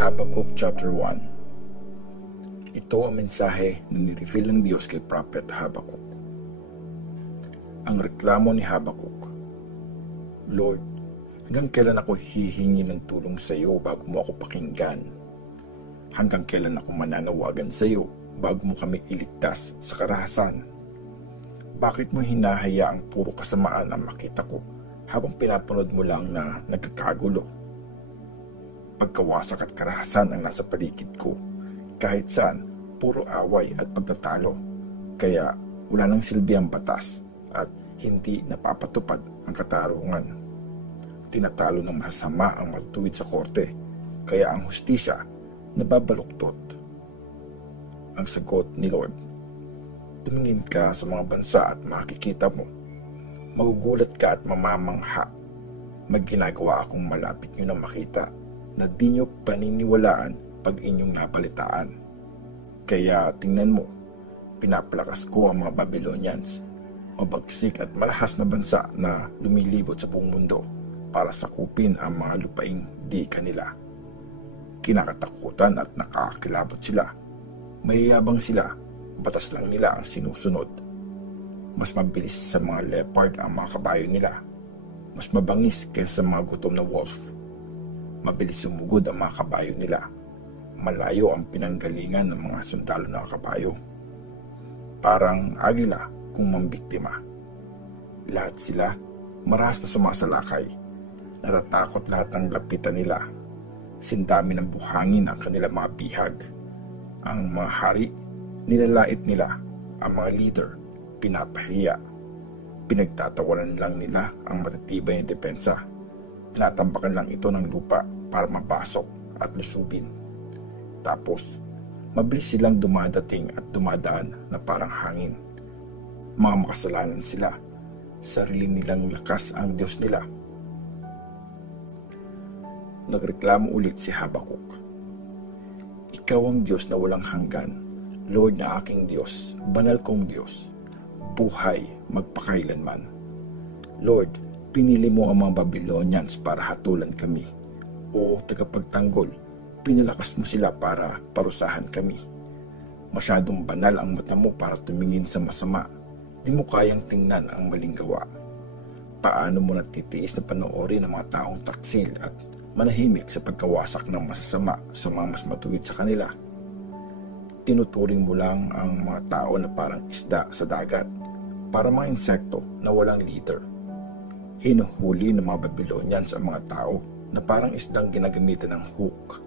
Habakuk chapter 1. Ito ang mensahe na nireveal ng Diyos kay Prophet Habakuk. Ang reklamo ni Habakuk: Lord, hanggang kailan ako hihingi ng tulong sa iyo bago mo ako pakinggan? Hanggang kailan ako mananawagan sa iyo bago mo kami iligtas sa karahasan? Bakit mo hinahaya ang puro kasamaan ang makita ko habang pinapanood mo lang na nagkakagulo? Pagkawasak at karahasan ang nasa paligid ko. Kahit saan, puro away at pagtatalo. Kaya wala nang silbi ang batas at hindi napapatupad ang katarungan. Tinatalo ng masama ang matuwid sa korte, kaya ang hustisya nababaluktot. Ang sagot ni Lord: tumingin ka sa mga bansa at makikita mo. Magugulat ka at mamamangha. May ginagawa akong malapit nyo na makita na di nyo paniniwalaan pag inyong nabalitaan. Kaya tingnan mo, pinapalakas ko ang mga Babylonians, mabagsik at malahas na bansa na lumilibot sa buong mundo para sakupin ang mga lupaing di kanila. Kinakatakutan at nakakakilabot sila. Mayayabang sila, batas lang nila ang sinusunod. Mas mabilis sa mga leopard ang mga kabayo nila. Mas mabangis kaysa mga gutom na wolf. Mabilis sumugod ang mga kabayo nila. Malayo ang pinanggalingan ng mga sundalo na kabayo. Parang agila kung mambiktima. Lahat sila marahas na sumasalakay. Natatakot lahat ng lapitan nila. Sindami ng buhangin ang kanilang mga bihag. Ang mga hari, nilalait nila. Ang mga leader, pinapahiya. Pinagtatawanan lang nila ang matatibay na depensa. Tinatambakan lang ito ng lupa para mapasok at lusubin. Tapos, mabilis silang dumadating at dumadaan na parang hangin. Mga makasalanan sila. Sarili nilang lakas ang Diyos nila. Nagreklamo ulit si Habakuk. Ikaw ang Diyos na walang hanggan, Lord na aking Diyos, banal kong Diyos, buhay magpakailanman. Lord, pinili mo ang mga Babylonians para hatulan kami. O tagapagtanggol, pinalakas mo sila para parusahan kami. Masyadong banal ang mata mo para tumingin sa masama. Di mo kayang tingnan ang maling gawa. Paano mo natitiis na panoorin ang mga taong taksil at manahimik sa pagkawasak ng masasama sa mga mas matuwid sa kanila? Tinuturing mo lang ang mga tao na parang isda sa dagat, para mga insekto na walang leader. Hinuhuli ng mga Babylonians ang mga tao na parang isdang ginagamitan ng hook.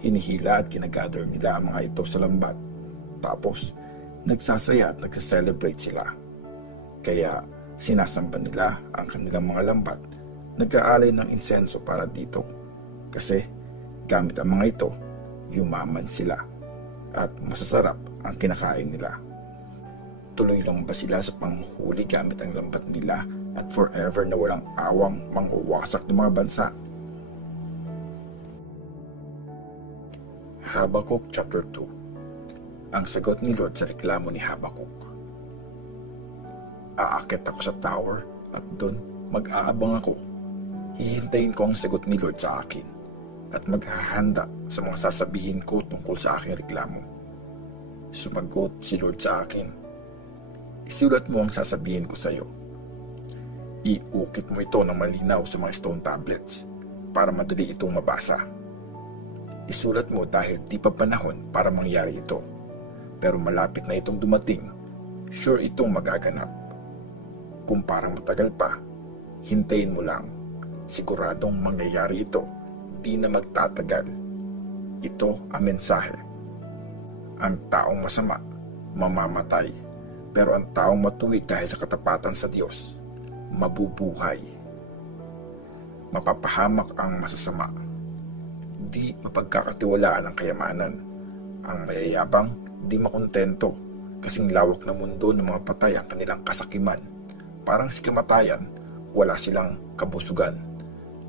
Hinihila at ginagather nila ang mga ito sa lambat. Tapos, nagsasaya at nagsaselebrate sila. Kaya, sinasamba nila ang kanilang mga lambat. Nag-aalay ng insenso para dito. Kasi, gamit ang mga ito, yumaman sila. At masasarap ang kinakain nila. Tuloy lang ba sila sa panghuhuli gamit ang lambat nila at forever na walang awang mangwawasak ng mga bansa? Habakuk chapter 2. Ang sagot ni Lord sa reklamo ni Habakuk. Aakit ako sa tower at doon mag-aabang ako. Hihintayin ko ang sagot ni Lord sa akin at maghahanda sa mga sasabihin ko tungkol sa aking reklamo. Sumagot si Lord sa akin. Isulat mo ang sasabihin ko sa iyo. Iukit mo ito ng malinaw sa mga stone tablets para madali itong mabasa. Isulat mo dahil di pa panahon para mangyari ito. Pero malapit na itong dumating, sure itong magaganap. Kung parang matagal pa, hintayin mo lang. Siguradong mangyayari ito, di na magtatagal. Ito ang mensahe. Ang taong masama, mamamatay. Pero ang taong matuwid dahil sa katapatan sa Diyos, mabubuhay. Mapapahamak ang masasama. Di mapagkakatiwalaan ang kayamanan. Ang mayayabang, di makontento, kasing lawak na mundo ng mga patay ang kanilang kasakiman. Parang si kamatayan, wala silang kabusugan.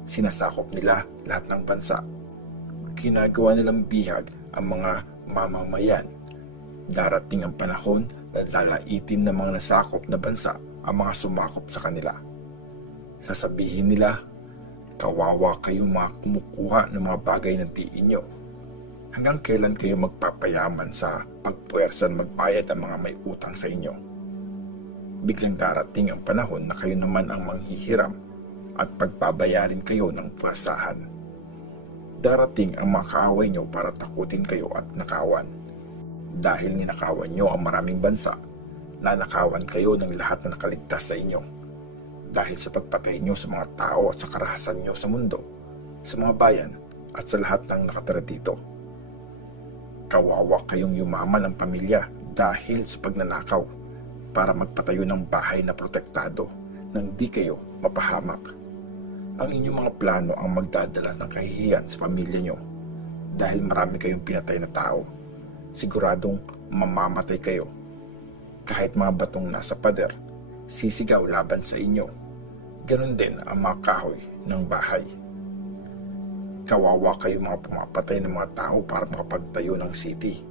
Sinasakop nila lahat ng bansa. Ginagawa nilang bihag ang mga mamamayan. Darating ang panahon na lalaitin ng mga nasakop na bansa ang mga sumakop sa kanila. Sasabihin nila, kawawa kayo mga kumukuha ng mga bagay na di inyo. Hanggang kailan kayo magpapayaman sa pagpuwersan magbayad ang mga may utang sa inyo? Biglang darating ang panahon na kayo naman ang manghihiram at pagbabayarin kayo ng puwersahan. Darating ang mga kaaway nyo para takutin kayo at nakawan. Dahil ninakawan nyo ang maraming bansa, nanakawan kayo ng lahat na nakaligtas sa inyo. Dahil sa pagpatay nyo sa mga tao at sa karahasan nyo sa mundo, sa mga bayan at sa lahat ng nakatira dito. Kawawa kayong yumaman ng pamilya dahil sa pagnanakaw para magpatayo ng bahay na protektado nang di kayo mapahamak. Ang inyong mga plano ang magdadala ng kahihiyan sa pamilya nyo dahil marami kayong pinatay na tao. Siguradong mamamatay kayo. Kahit mga batong nasa pader, sisigaw laban sa inyo. Ganon din ang mga kahoy ng bahay. Kawawa kayo mga pumapatay ng mga tao para makapagtayo ng city.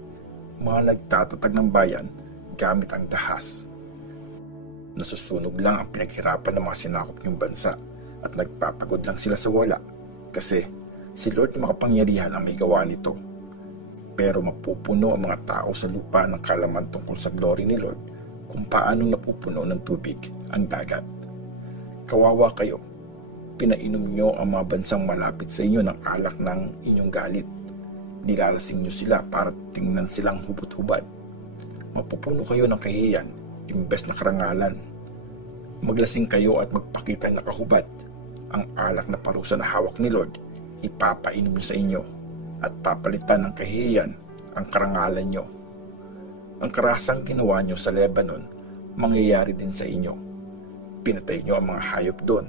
Mga nagtatatag ng bayan gamit ang dahas. Nasusunog lang ang pinaghirapan ng mga sinakop niyong bansa at nagpapagod lang sila sa wala kasi si Lord na makapangyarihan ang may gawa nito. Pero mapupuno ang mga tao sa lupa ng kalaman tungkol sa glory ni Lord kung paano napupuno ng tubig ang dagat. Kawawa kayo, pinainom nyo ang mga bansang malapit sa inyo ng alak ng inyong galit. Nilalasing nyo sila para tingnan silang hubot-hubad. Mapupuno kayo ng kahihiyan imbes na karangalan. Maglasing kayo at magpakita na kahubad. Ang alak na parusa na hawak ni Lord, ipapainom niyo sa inyo at papalitan ng kahihiyan ang karangalan nyo. Ang karahasang ginawa nyo sa Lebanon, mangyayari din sa inyo. Pinatay nyo ang mga hayop doon.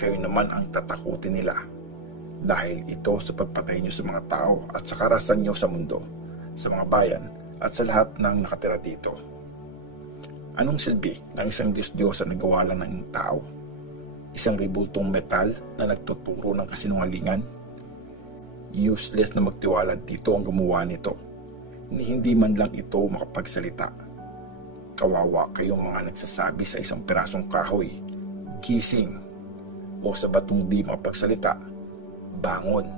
Kayo naman ang tatakutin nila. Dahil ito sa pagpatay nyo sa mga tao at sa karahasan nyo sa mundo, sa mga bayan at sa lahat ng nakatira dito. Anong silbi ng isang Diyos-Diyos na nagawa lang ng tao? Isang ribultong metal na nagtuturo ng kasinungalingan? Useless na magtiwala dito ang gumawa nito. Hindi man lang ito makapagsalita. Kawawa kayong mga nagsasabi sa isang pirasong kahoy, gising, o sa batong di makapagsalita, bangon.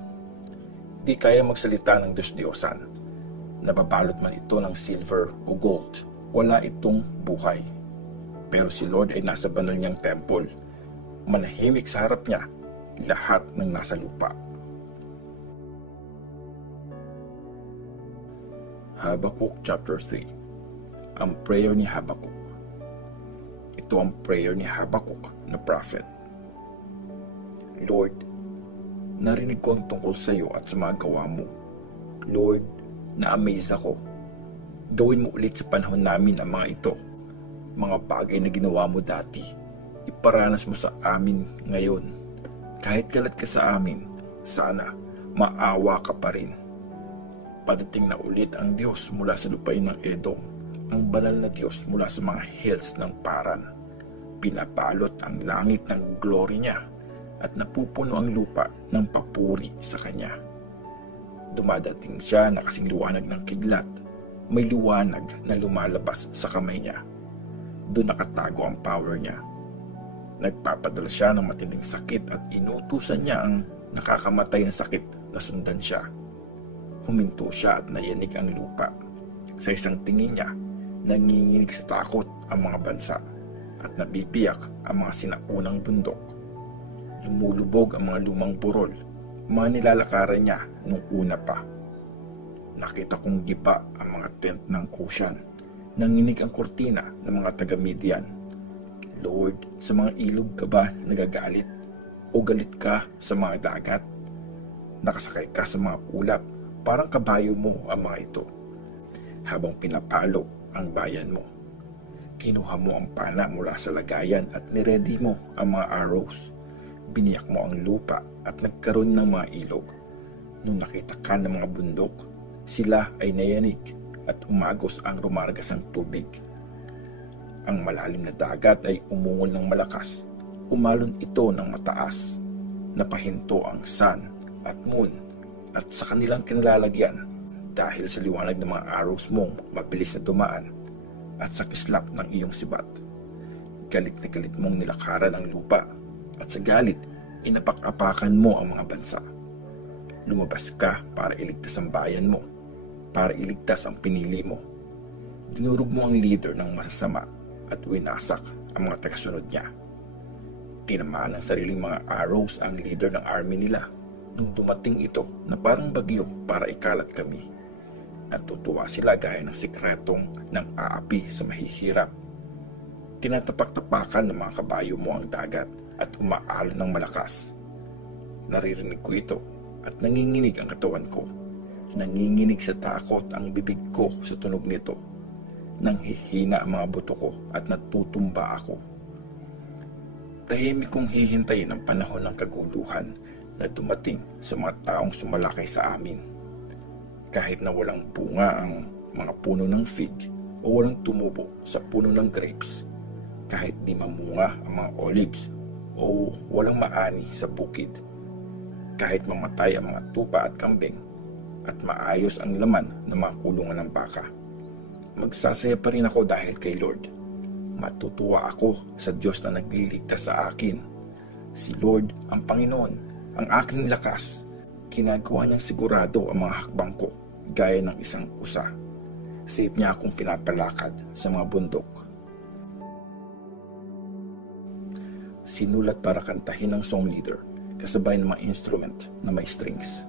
Di kaya magsalita ng Diyos-Diyosan. Nababalot man ito ng silver o gold, wala itong buhay. Pero si Lord ay nasa banal niyang temple. Manahimik sa harap niya lahat ng nasa lupa. Habakkuk chapter 3. Ang prayer ni Habakkuk. Ito ang prayer ni Habakkuk na prophet. Lord, narinig ko ang tungkol sa iyo at sa mga gawa mo. Lord, na-amaze ako. Gawin mo ulit sa panahon namin ang mga ito. Mga bagay na ginawa mo dati, iparanas mo sa amin ngayon. Kahit galit ka sa amin, sana maawa ka pa rin. Padating na ulit ang Diyos mula sa lupain ng Edom, ang banal na Diyos mula sa mga hills ng Paran. Pinapalot ang langit ng glory niya at napupuno ang lupa ng papuri sa Kanya. Dumadating siya na kasing liwanag ng kidlat, may liwanag na lumalabas sa kamay niya. Doon nakatago ang power niya. Nagpapadala siya ng matinding sakit at inutusan niya ang nakakamatay na sakit na sundan siya. Huminto siya at nayanig ang lupa. Sa isang tingin niya, nanginginig sa takot ang mga bansa at nabibiyak ang mga sinaunang bundok. Lumulubog ang mga lumang burol, mga nilalakaran niya nung una pa. Nakita kong giba ang mga tent ng Kushan. Nanginig ang kurtina ng mga taga-Midian. Lord, sa mga ilog ka ba nagagalit? O galit ka sa mga dagat? Nakasakay ka sa mga ulap, parang kabayo mo ang mga ito. Habang pinapalo ang bayan mo, kinuha mo ang pana mula sa lagayan at niredy mo ang mga arrows. Biniyak mo ang lupa at nagkaroon ng mga ilog. Nung nakita ka ng mga bundok, sila ay nayanig at umagos ang rumargas ang tubig. Ang malalim na dagat ay umungol ng malakas. Umalon ito ng mataas. Napahinto ang sun at moon at sa kanilang kinalalagyan, dahil sa liwanag ng mga arrows mong mabilis na dumaan at sa kislap ng iyong sibat. Galit na galit mong nilakaran ang lupa at sa galit, inapak-apakan mo ang mga bansa. Lumabas ka para iligtas ang bayan mo, para iligtas ang pinili mo. Dinurog mo ang leader ng masasama at winasak ang mga tagasunod niya. Tinamaan ng sariling mga arrows ang leader ng army nila nung dumating ito na parang bagyo para ikalat kami. Natutuwa sila gaya ng sikretong ng aapi sa mahihirap. Tinatapak-tapakan ng mga kabayo mo ang dagat at umaalon ng malakas. Naririnig ko ito at nanginginig ang katawan ko. Nanginginig sa takot ang bibig ko sa tunog nito. Nanghihina ang mga buto ko at natutumba ako. Tahimik kong hihintayin ang panahon ng kaguluhan na dumating sa mga taong sumalakay sa amin. Kahit na walang bunga ang mga puno ng fig o walang tumubo sa puno ng grapes, kahit di mamunga ang mga olives o walang maani sa bukid, kahit mamatay ang mga tupa at kambing at maayos ang laman ng mga kulungan ng baka, magsasaya pa rin ako dahil kay Lord. Matutuwa ako sa Diyos na nagliligtas sa akin. Si Lord ang Panginoon, ang aking lakas. Ginagawa niyang sigurado ang mga hakbang ko gaya ng isang usa. Safe niya akong pinapalakad sa mga bundok. Sinulat para kantahin ng song leader kasabay ng mga instrument na may strings.